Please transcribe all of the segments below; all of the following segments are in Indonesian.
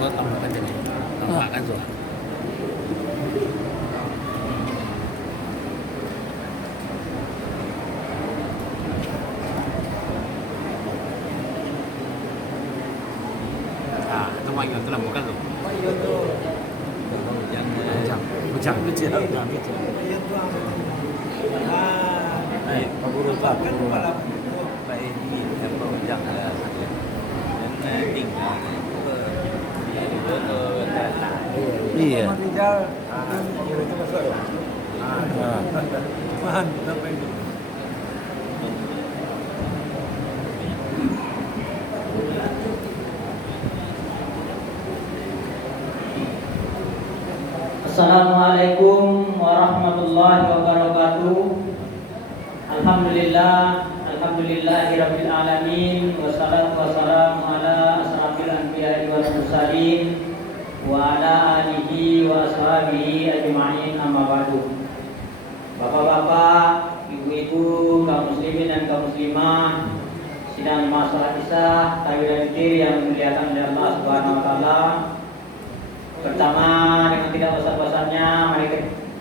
Có cầm cái gì này, cầm bạc cái rồi. Trong anh là một cái rồi. Macam kecil lah, kecil. Paburu tu apa? Baik ini apa yang ada. Dan tinggal. Iya. Assalamualaikum warahmatullahi wabarakatuh. Alhamdulillahirabbil alamin wassalatu wassalamu ala asrafil anbiya'i wal mursalin wa ala alihi wa ashabihi ajma'in, amma ba'du. Bapak-bapak, ibu-ibu, kaum muslimin dan kaum muslimah, sidang masalah Isya Tahwil Diri yang dimuliakan oleh Allah Subhanahu wa taala. Pertama, dengan tidak bosan-bosannya,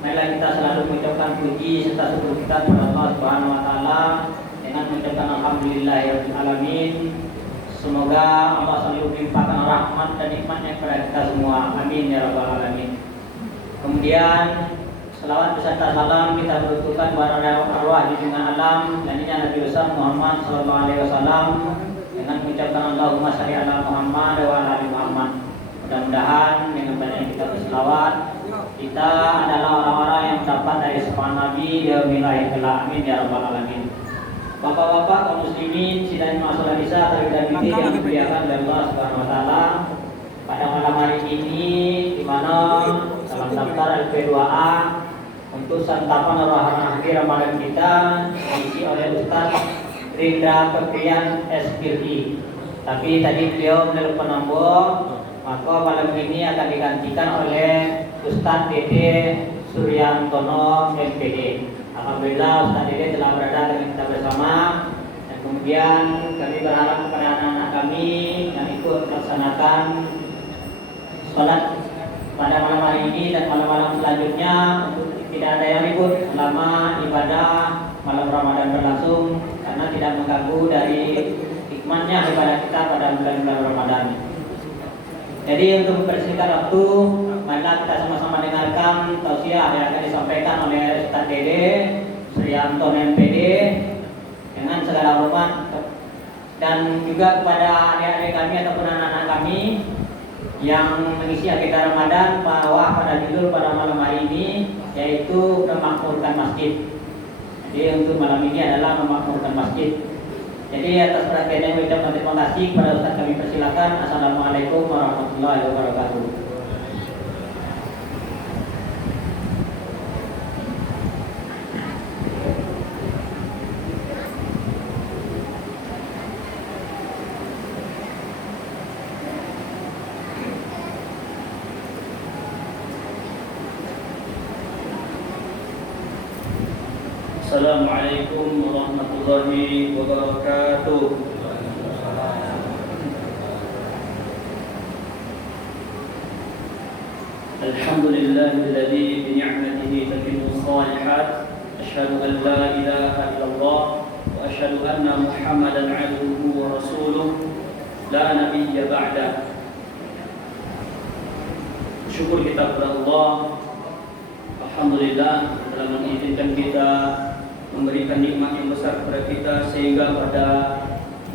marilah kita selalu mengucapkan puji serta syukur kita kepada Allah Subhanahu wa taala dengan mengucapkan alhamdulillahirabbil alamin. Semoga Allah selalu melimpahkan rahmat dan nikmatnya kepada kita semua. Amin ya rabbal alamin. Kemudian selawat beserta salam kita beruntukkan kepada arwah junjungan alam nabinya Nabi besar Muhammad sallallahu alaihi wasallam dengan mengucapkan Allahumma shalli ala Muhammad wa ala ali Muhammad. Mudah-mudahan dengan banyaknya kita berselawat, kita adalah orang-orang yang mendapat dari syafaat Nabi di wilayah kelak. Amin ya rabbal alamin. Bapak-bapak kaum muslimin, sidang masalah Isya Tahwil Diri yang dimuliakan oleh Allah Subhanahu wa taala. Pada malam hari ini di mana dalam daftar LP2A untuk santapan rohani akhir Ramadan kita diisi oleh Ustaz Rindra Febrian SPLI. Tapi tadi beliau menelpon nombor, maka malam ini akan digantikan oleh Ustaz Dede Suryantono MPD. Alhamdulillah Ustaz Dede telah berada dengan kita bersama, dan kemudian kami berharap kepada anak-anak kami yang ikut melaksanakan sholat pada malam hari ini dan malam-malam selanjutnya untuk tidak ada yang ribut selama ibadah malam Ramadan berlangsung, karena tidak mengganggu dari hikmahnya kepada kita pada bulan-bulan Ramadan. Jadi untuk mempersingkat waktu, marilah kita sama-sama dengarkan tausiah yang akan disampaikan oleh Ustaz Dede Suryanto MPD dengan segala hormat, dan juga kepada adik-adik kami ataupun anak-anak kami yang mengisi agenda Ramadan bahwa pada judul pada malam hari ini yaitu memakmurkan masjid. Jadi untuk malam ini adalah memakmurkan masjid. Jadi atas perhatiannya kami ucapkan terima kasih kepada Ustaz, kami persilakan. Assalamualaikum warahmatullahi wabarakatuh. Assalamualaikum warahmatullahi wabarakatuh. Alhamdulillahilladzi bi ni'matihi tatimmu shalihat. Asyhadu an la ilaha illallah wa asyhadu anna Muhammadan 'abduhu wa rasuluh la nabiyya ba'da. Syukur kita kepada Allah. Alhamdulillah telah mengizinkan kita, memberikan nikmat yang besar kepada kita, sehingga pada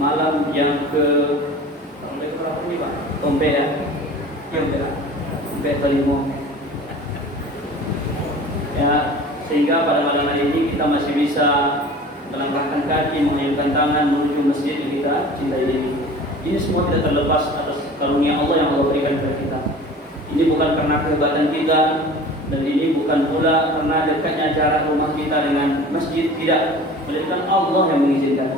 malam yang berapa ini Pak? Tombe ya? Tombe kelima. Ya, sehingga pada malam hari ini kita masih bisa melangkahkan kaki, mengayunkan tangan menuju masjid yang kita cintai ini. Ini semua tidak terlepas atas karunia Allah yang Allah berikan kepada kita. Ini Ini bukan karena kehebatan kita, dan ini bukan pula karena dekatnya jarak rumah kita dengan masjid, tidak, melainkan Allah yang mengizinkan.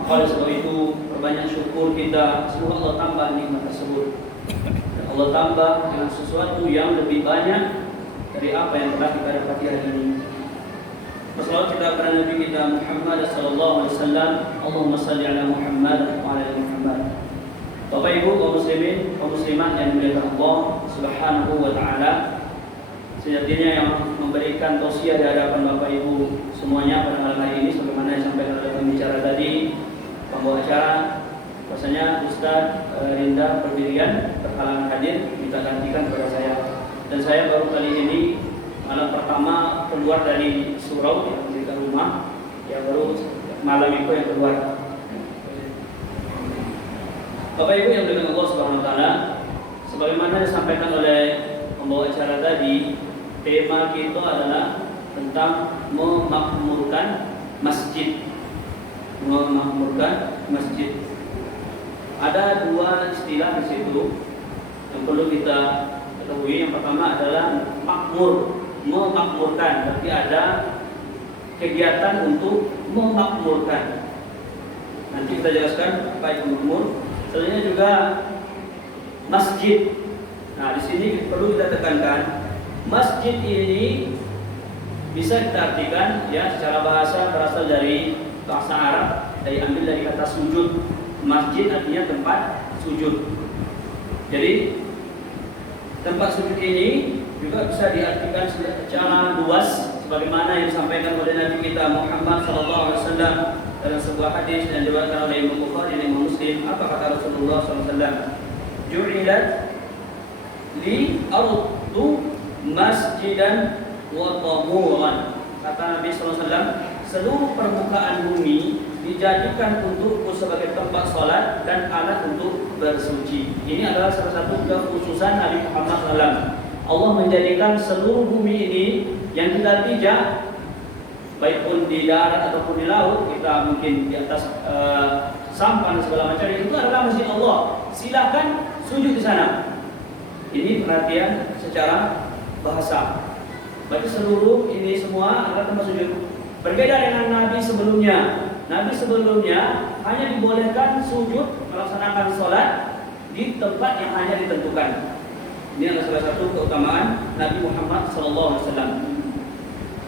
Maka oleh sebab itu perbanyak syukur kita, semoga Allah tambah nikmat tersebut. Dan Allah tambah dengan sesuatu yang lebih banyak dari apa yang telah kita dapati hari ini. Wassalatu kita kepada Nabi kita Muhammad sallallahu alaihi wasallam. Allahumma shalli ala Muhammad wa ala ali Muhammad. Bapak Ibu kaum muslimin, kaum muslimat yang dimuliakan Allah Subhanahu wa taala. Sejatinya yang memberikan tausiah di hadapan Bapak Ibu semuanya pada malam hari ini sebagaimana yang disampaikan oleh pembicara tadi, pembawa acara, bahwasanya Ustaz Rinda Perdirian terhalang hadir, minta gantikan kepada saya. Dan saya baru kali ini malam pertama keluar dari surau yang di rumah, yang baru malam itu yang keluar. Bapak Ibu yang dimuliakan Allah Subhanahu wa taala, sebagaimana disampaikan oleh pembawa acara tadi, tema kita adalah tentang memakmurkan masjid. Memakmurkan masjid. Ada dua istilah di situ yang perlu kita ketahui. Yang pertama adalah makmur, memakmurkan. Berarti ada kegiatan untuk memakmurkan. Nanti kita jelaskan apa itu makmur. Selanjutnya juga masjid. Nah, di sini perlu kita tekankan, masjid ini bisa kita artikan ya secara bahasa berasal dari bahasa Arab, diambil dari kata sujud. Masjid artinya tempat sujud. Jadi tempat sujud ini juga bisa diartikan secara luas sebagaimana yang disampaikan oleh Nabi kita Muhammad SAW dalam sebuah hadis yang diriwayatkan oleh Imam Bukhari dan Imam Muslim. Apa kata Rasulullah SAW? Ju'ilat li ardu masjidan wa tahuran. Kata Nabi SAW, seluruh permukaan bumi dijadikan untukku sebagai tempat salat dan alat untuk bersuci. Ini adalah salah satu kekhususan Nabi Muhammad SAW. Allah menjadikan seluruh bumi ini yang kita pijak, baik pun di darat ataupun di laut, kita mungkin di atas sampan segala macam, itu adalah masjid Allah. Silakan sujud di sana. Ini perhatian secara bahasa. Berarti seluruh ini semua adalah tempat sujud. Berbeda dengan Nabi sebelumnya. Nabi sebelumnya hanya dibolehkan sujud melaksanakan sholat di tempat yang hanya ditentukan. Ini adalah salah satu keutamaan Nabi Muhammad SAW.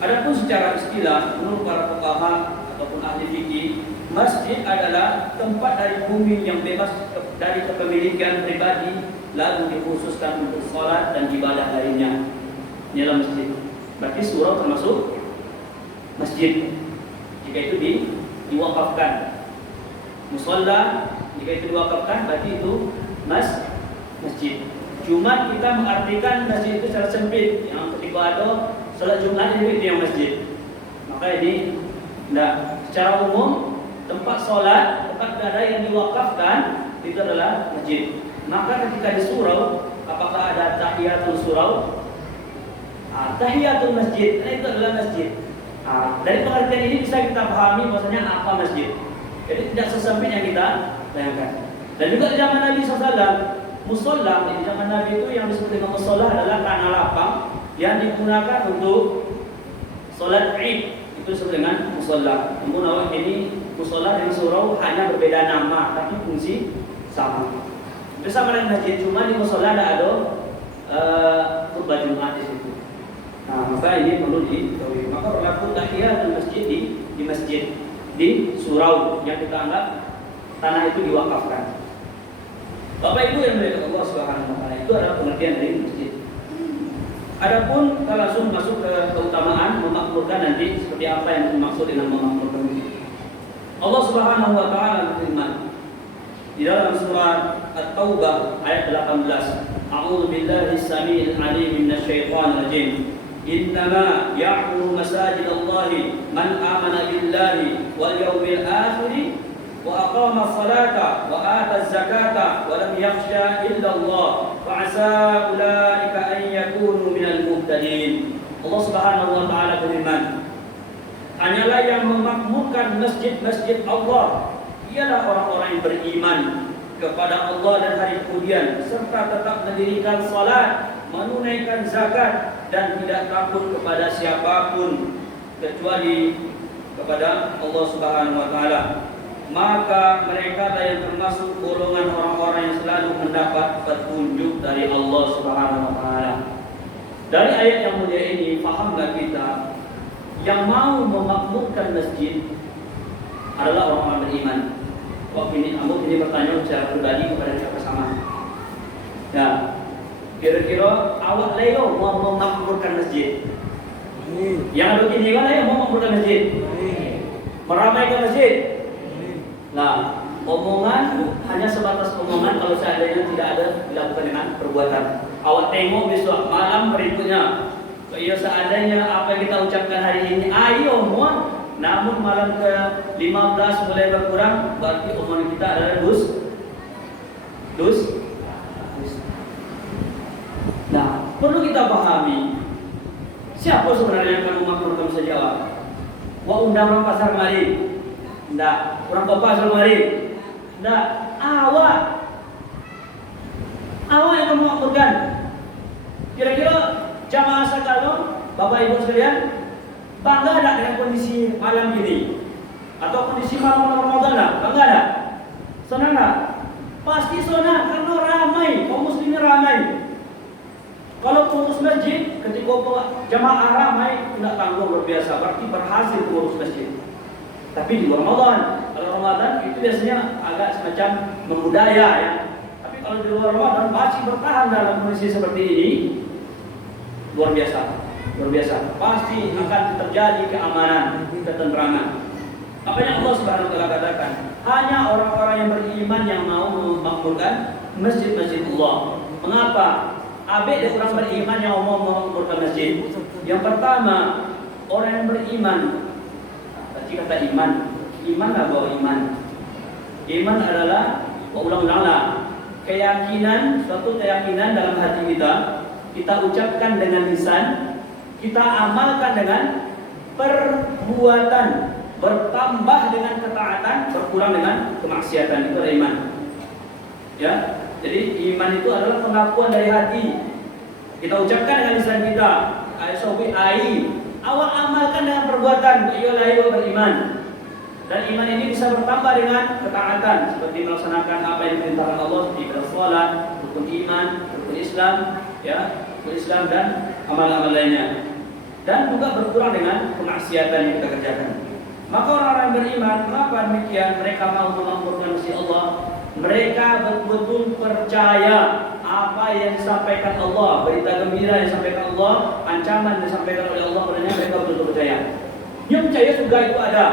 Adapun secara istilah, menurut para fuqaha ataupun ahli fikih, masjid adalah tempat dari bumi yang bebas dari kepemilikan pribadi, lalu dikhususkan untuk sholat dan ibadah lainnya. Ini adalah masjid. Berarti surau termasuk masjid jika itu diwakafkan. Musalla jika itu diwakafkan berarti itu masjid. Cuma kita mengartikan masjid itu secara sempit, yang ketika ada salat Jumat itu yang masjid. Maka ini tidak, secara umum tempat sholat, tempat ibadah yang diwakafkan itu adalah masjid. Maka ketika di surau, apakah ada tahiyatul surau? Tahiyatul masjid, itu adalah masjid. Dari pengertian ini bisa kita pahami bahwasanya apa masjid. Jadi tidak sesempit yang kita bayangkan. Dan juga di zaman Nabi SAW, musola di zaman Nabi itu yang disebut dengan musola adalah tanah lapang yang digunakan untuk sholat Id. Itu disebut dengan musola. Namun awal ini musola dan surau hanya berbeda nama, tapi fungsi sama. Bersama dengan masjid, cuma di musola ada khutbah Jumat di situ. Nah, maka ini perlu diketahui. Maka berlaku tahiyatul masjid di masjid, di surau yang kita anggap tanah itu diwakafkan. Bapak Ibu yang dimuliakan Allah Subhanahu wa taala, itu adalah pengertian dari masjid. Adapun kita langsung masuk ke keutamaan memakmurkan nanti seperti apa yang dimaksud dengan memakmurkan masjid. Allah Subhanahu wa taala berfirman di dalam surah At-Taubah ayat 18. A'udzu billahi samii'il 'aliim minasyaitonir rajim. Innama ya'muru masajidallahi man amana billahi wal yawmil akhir wa aqama as-salata wa ata az-zakata wa lam yakhsha illa Allah fa 'asa ulaika an yakunu minal muhtadin. Allah Subhanahu wa taala berfirman, hanyalah yang memakmurkan masjid-masjid Allah ialah orang-orang yang beriman kepada Allah dan hari kemudian, serta tetap mendirikan salat, menunaikan zakat, dan tidak takut kepada siapapun kecuali kepada Allah Subhanahu wa taala, maka mereka lah yang termasuk golongan orang-orang yang selalu mendapat petunjuk dari Allah Subhanahu wa taala. Dari ayat yang mulia ini fahamlah kita yang mau memakmurkan masjid adalah orang-orang beriman. Waktu ini ini bertanya secara pribadi kepada kita bersama. Nah, kira-kira awak leo mau memakmurkan masjid? Yang ada ini kan ya mau memakmurkan masjid? Meramaikan masjid? Nah, omongan hanya sebatas omongan kalau seandainya tidak ada dilakukan dengan perbuatan. Awak tengok besok malam berikutnya. Kalau seandainya apa yang kita ucapkan hari ini, ayo mohon. Namun malam ke-15 mulai berkurang, berarti omongan kita adalah dus. Nah, perlu kita pahami siapa sebenarnya yang akan memakmurkan saja awak. Wah, undang orang pasar kemari. Tidak, orang kopas kemari. Tidak, awak yang akan memakmurkan. Kira-kira jamaah sekalian, Bapak Ibu sekalian, bangga tak dengan kondisi malam ini? Atau kondisi malam Ramadan lah? Bangga tak? Senang tak? Pasti senang karena ramai, kaum muslimin ramai. Kalau pengurus masjid, ketika jamaah ramai, tidak tanggung luar biasa, berarti berhasil pengurus masjid. Tapi di luar Ramadan, kalau Ramadan itu biasanya agak semacam membudaya ya. Tapi kalau di luar Ramadan masih bertahan dalam kondisi seperti ini, luar biasa. Pasti akan terjadi keamanan, ketentraman. Makanya Allah Subhanahu wa taala katakan, hanya orang-orang yang beriman yang mau memakmurkan masjid-masjid Allah. Mengapa? Abid dan orang beriman yang mau memakmurkan masjid. Yang pertama, orang yang beriman. Tadi kata iman lah bahwa iman. Iman adalah ulang-ulanglah keyakinan, suatu keyakinan dalam hati kita ucapkan dengan lisan, kita amalkan dengan perbuatan, bertambah dengan ketaatan, berkurang dengan kemaksiatan. Itu adalah iman. Ya, jadi iman itu adalah pengakuan dari hati. Kita ucapkan dengan lisan kita, awak amalkan dengan perbuatan, ayo beriman. Dan iman ini bisa bertambah dengan ketaatan, seperti melaksanakan apa yang diperintahkan Allah seperti bersolat, rukun iman, rukun Islam, ya, rukun Islam dan amal-amal lainnya. Dan juga berkurang dengan kemaksiatan yang kita kerjakan. Maka orang-orang yang beriman, kenapa demikian? Mereka mau memakmurkan masjid Allah. Mereka betul-betul percaya apa yang disampaikan Allah, berita gembira yang disampaikan Allah, ancaman yang disampaikan oleh Allah, padanya mereka betul-betul percaya. Dia percaya surga itu ada.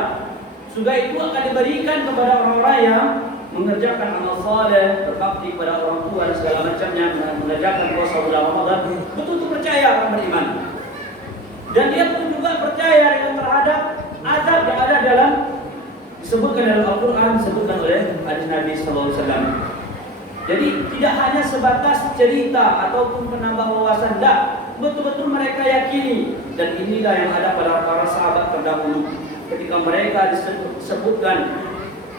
Surga itu akan diberikan kepada orang-orang yang mengerjakan amal saleh, berbakti kepada orang tua dan segala macamnya, mengerjakan puasa bulan Ramadan. Betul-betul percaya orang beriman. Dan dia pun juga percaya dengan terhadap azab yang ada dalam disebutkan dalam Al-Quran, disebutkan oleh hadis Nabi SAW. Jadi tidak hanya sebatas cerita ataupun penambah wawasan, tidak. Betul-betul mereka yakini. Dan inilah yang ada pada para sahabat terdahulu. Ketika mereka disebutkan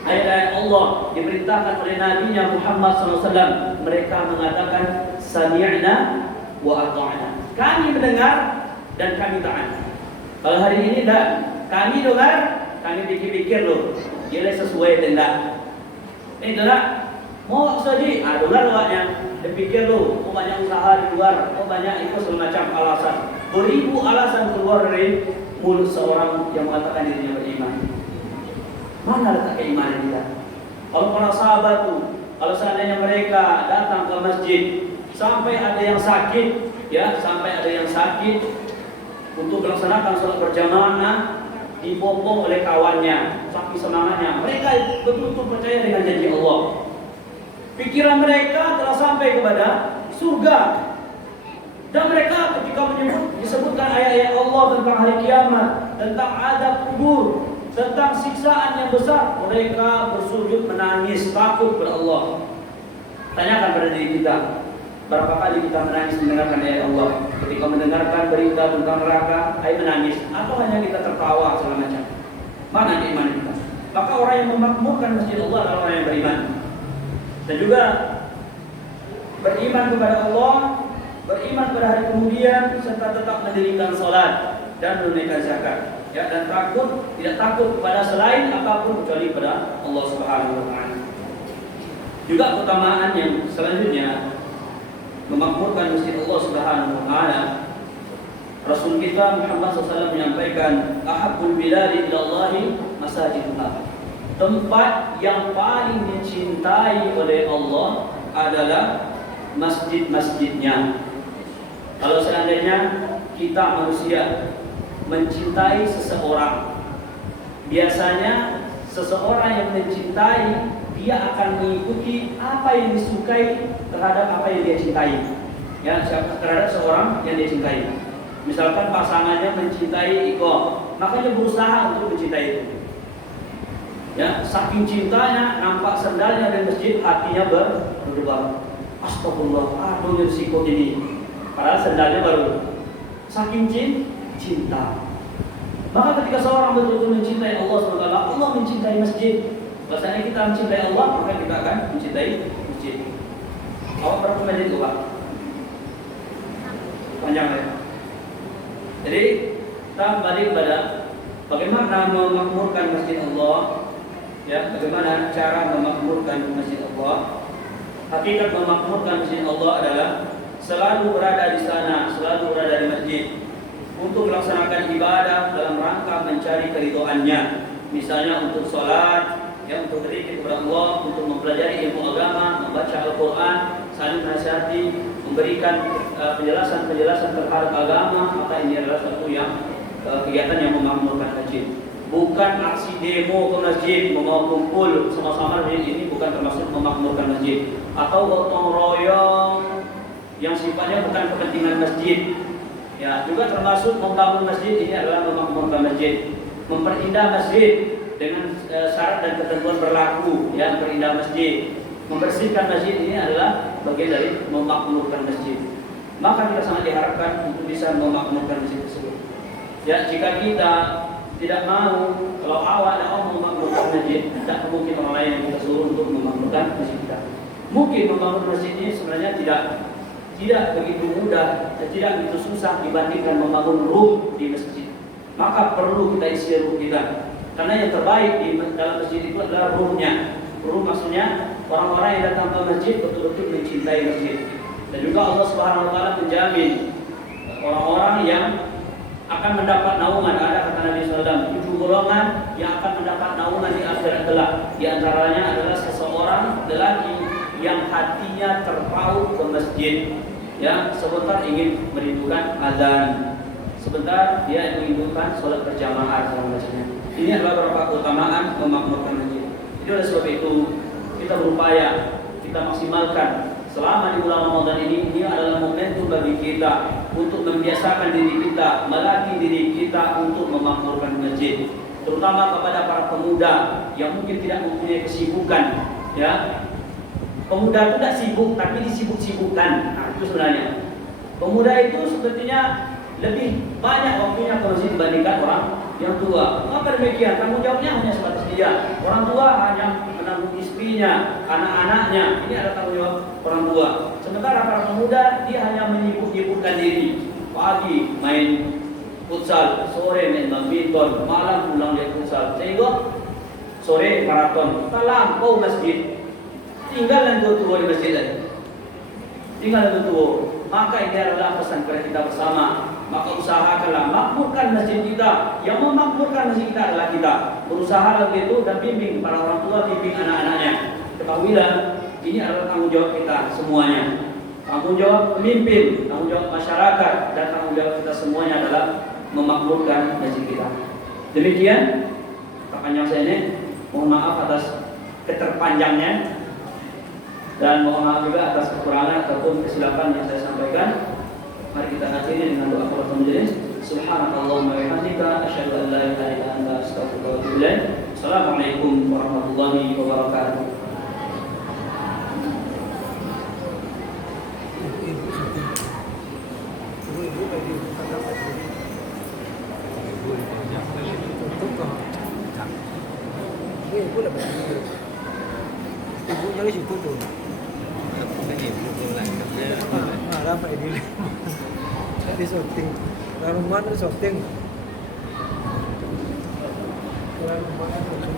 ayat-ayat Allah diperintahkan oleh Nabi-Nya Muhammad SAW, mereka mengatakan sami'na wa ata'na. Kami mendengar dan kami taat. Kalau hari ini tidak, kami dengar, kami pikir-pikir loh, dia sesuai tidak? Tidak. Mau saja, dengar awaknya, dia pikir loh, banyak usaha di luar, banyak itu semacam alasan. Beribu alasan keluar dari mulut seorang yang mengatakan dirinya beriman. Mana letak keimanan kita? Kalau para sahabat tuh, kalau seandainya mereka datang ke masjid sampai ada yang sakit, ya, sampai ada yang sakit untuk melaksanakan sholat berjamaah, dibopong oleh kawannya, saking semangatnya. Mereka betul-betul percaya dengan janji Allah. Pikiran mereka telah sampai kepada surga. Dan mereka ketika disebutkan ayat-ayat Allah tentang hari kiamat, tentang azab kubur, tentang siksaan yang besar, mereka bersujud menangis takut kepada Allah. Tanyakan pada diri kita, berapa kali kita menangis mendengarkan ayat Allah? Ketika mendengarkan berita tentang neraka, ayo menangis, atau hanya kita tertawa segala macam? Mana keimanan kita? Maka orang yang memakmurkan masjid Allah adalah orang yang beriman. Dan juga beriman kepada Allah, beriman pada hari kemudian, serta tetap mendirikan sholat dan menunaikan zakat. Ya, dan tidak takut kepada selain apapun kecuali kepada Allah Subhanahu wa taala. Juga keutamaan yang selanjutnya memakmurkan masjid Allah Subhanahu wa taala. Rasul kita Muhammad SAW menyampaikan, ahabbul biladi ilallahi masajidullah. Tempat yang paling dicintai oleh Allah adalah masjid-masjidnya. Kalau seandainya kita manusia mencintai seseorang, biasanya seseorang yang mencintai, dia akan mengikuti apa yang disukai terhadap apa yang dia cintai. Ya, terhadap seorang yang dia cintai. Misalkan pasangannya mencintai Iko, makanya berusaha untuk mencintai itu. Ya, saking cintanya, nampak sendalnya di masjid, hatinya berdebar. Astagfirullah, aduh risiko ini. Padahal sendalnya baru. Saking cinta. Maka ketika seorang betul-betul mencintai Allah SWT, Allah mencintai masjid. Bahasanya kita mencintai Allah, maka kita akan mencintai masjid. Awak berapa masjid itu, Pak? Panjang ya. Jadi kita kembali kepada bagaimana memakmurkan masjid Allah. Ya, bagaimana cara memakmurkan masjid Allah? Hakikat memakmurkan masjid Allah adalah selalu berada di sana, selalu berada di masjid untuk melaksanakan ibadah dalam rangka mencari keridhoannya. Misalnya untuk sholat, ya, untuk berzikir kepada Allah, untuk mempelajari ilmu agama, membaca Al-Quran, saling menasihati, memberikan penjelasan-penjelasan terhadap agama. Maka ini adalah satu yang kegiatan yang memakmurkan masjid. Bukan aksi demo ke masjid, mau kumpul sama-sama di ini, bukan termasuk memakmurkan masjid. Atau gotong royong yang sifatnya bukan kepentingan masjid. Ya, juga termasuk membangun masjid, ini adalah memakmurkan masjid. Memperindah masjid dengan syarat dan ketentuan berlaku, ya, perindah masjid. Membersihkan masjid ini adalah bagian dari memakmurkan masjid. Maka kita sangat diharapkan untuk bisa memakmurkan masjid tersebut. Ya, jika kita tidak mau, kalau awak mau memakmurkan masjid, tidak mungkin orang lain yang kita suruh untuk memakmurkan masjid kita. Mungkin membangun masjid ini sebenarnya tidak begitu mudah, tidak begitu susah dibandingkan membangun room di masjid. Maka perlu kita isi room kita, karena yang terbaik di dalam masjid itu adalah roomnya. Room maksudnya orang-orang yang datang ke masjid betul-betul mencintai masjid. Dan juga Allah Subhanahu wa taala menjamin orang-orang yang akan mendapat naungan. Ada kata Nabi SAW, 7 golongan yang akan mendapat naungan di akhirat kelak. Di antaranya adalah seseorang lelaki yang hatinya terpaut ke masjid, ya, sebentar ingin merindukan azan, sebentar dia merindukan sholat berjamaah dan macamnya. Ini adalah beberapa keutamaan memakmurkan masjid. Jadi oleh sebab itu kita berupaya, kita maksimalkan selama di bulan Ramadan ini adalah momentum bagi kita untuk membiasakan diri kita, melatih diri kita untuk memakmurkan masjid, terutama kepada para pemuda yang mungkin tidak mempunyai kesibukan, ya. Pemuda itu tidak sibuk, tapi disibuk-sibukkan. Nah, itu sebenarnya. Pemuda itu sepertinya lebih banyak waktunya ke masjid dibandingkan orang yang tua. Mengapa demikian? Tanggung jawabnya hanya sebatas dia. Orang tua hanya menanggung istrinya, anak-anaknya. Ini adalah tanggung jawab orang tua. Sementara para pemuda, dia hanya menyibuk-nyibukkan diri. Pagi main futsal, sore main badminton, malam pulang dari futsal. Sehingga sore maraton, malam kau masjid. Tinggal dan tua di masjid tadi. Tinggal dan tua. Maka ini adalah pesan kepada kita bersama. Maka usahakanlah makmurkan masjid kita. Yang memakmurkan masjid kita adalah kita. Berusaha lagi itu dan bimbing para orang tua, bimbing anak-anaknya. Ketahuilah, ini adalah tanggung jawab kita semuanya. Tanggung jawab pemimpin, tanggung jawab masyarakat, dan tanggung jawab kita semuanya adalah memakmurkan masjid kita. Demikian perpanjang saya ini. Mohon maaf atas keterpanjangnya, dan mohon maaf juga atas kekurangan ataupun kesilapan yang saya sampaikan. Mari kita akhiri dengan doa kafaratul majelis. Subhanakallahumma wa bihamdika asyhadu an la ilaha illa anta astaghfiruka wa atubu ilaik. Assalamualaikum warahmatullahi wabarakatuh. Ibu jangan situ tuh. Kenapa ini? Di syuting. Kalau mana syuting? Kalau mana syuting?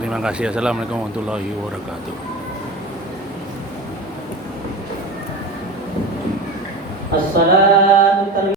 Terima kasih. Assalamualaikum warahmatullahi wabarakatuh. Assalamualaikum.